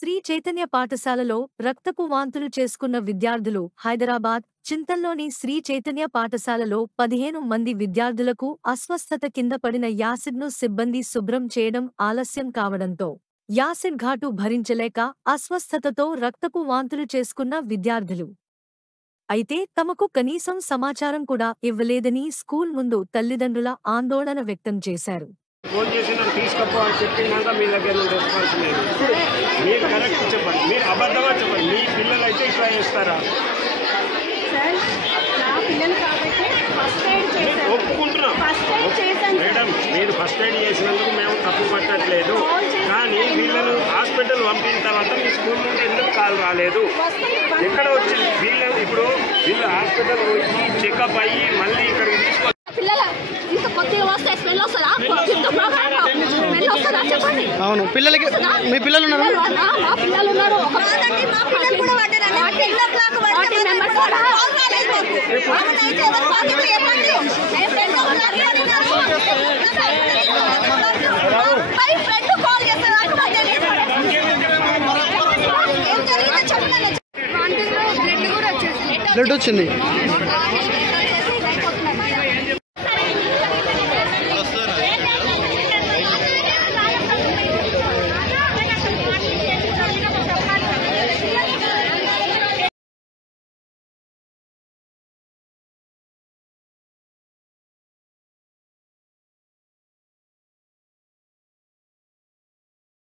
శ్రీ చైతన్య పాఠశాలలో రక్తపు వాంతులు చేసుకున్న విద్యార్థులు హైదరాబాద్ చింతల్లోని శ్రీ చైతన్య పాఠశాలలో 15 మంది విద్యార్థులకు అస్వస్థత కింద పడిన యాసిడ్ను సిబ్బంది శుభ్రం చేయడం ఆలస్యం కావడంతో యాసిడ్ ఘాటు భరించలేక అస్వస్థతతో రక్తపు వాంతులు చేసుకున్న విద్యార్థులు అయితే తమకు కనీసం సమాచారం కూడా ఇవ్వలేదని స్కూల్ ముందు తల్లిదండ్రుల ఆందోళన వ్యక్తం చేశారు. ఫోన్ చేసి నన్ను తీసుకపో అని చెప్పినాక మీ దగ్గర నుండి రెస్పాన్స్ లేదు. మీరు కరెక్ట్ చెప్పండి, మీరు అబద్ధమా చెప్పండి. మీ పిల్లలు అయితే ఇట్లా చేస్తారా? ఒప్పుకుంటున్నాం మేడం, మీరు ఫస్ట్ ఎయిడ్ చేసినందుకు మేము తప్పు పట్టట్లేదు. కానీ వీళ్ళను హాస్పిటల్ పంపిన తర్వాత మీ స్కూల్ నుండి ఎందుకు కాల్ రాలేదు? ఎక్కడ వచ్చింది వీళ్ళు? ఇప్పుడు వీళ్ళు హాస్పిటల్ పోయి చెకప్ అయ్యి మళ్ళీ ఇక్కడికి తీసుకో అవును పిల్లలకి మీ పిల్లలు ఉన్నారు బ్లడ్ వచ్చింది.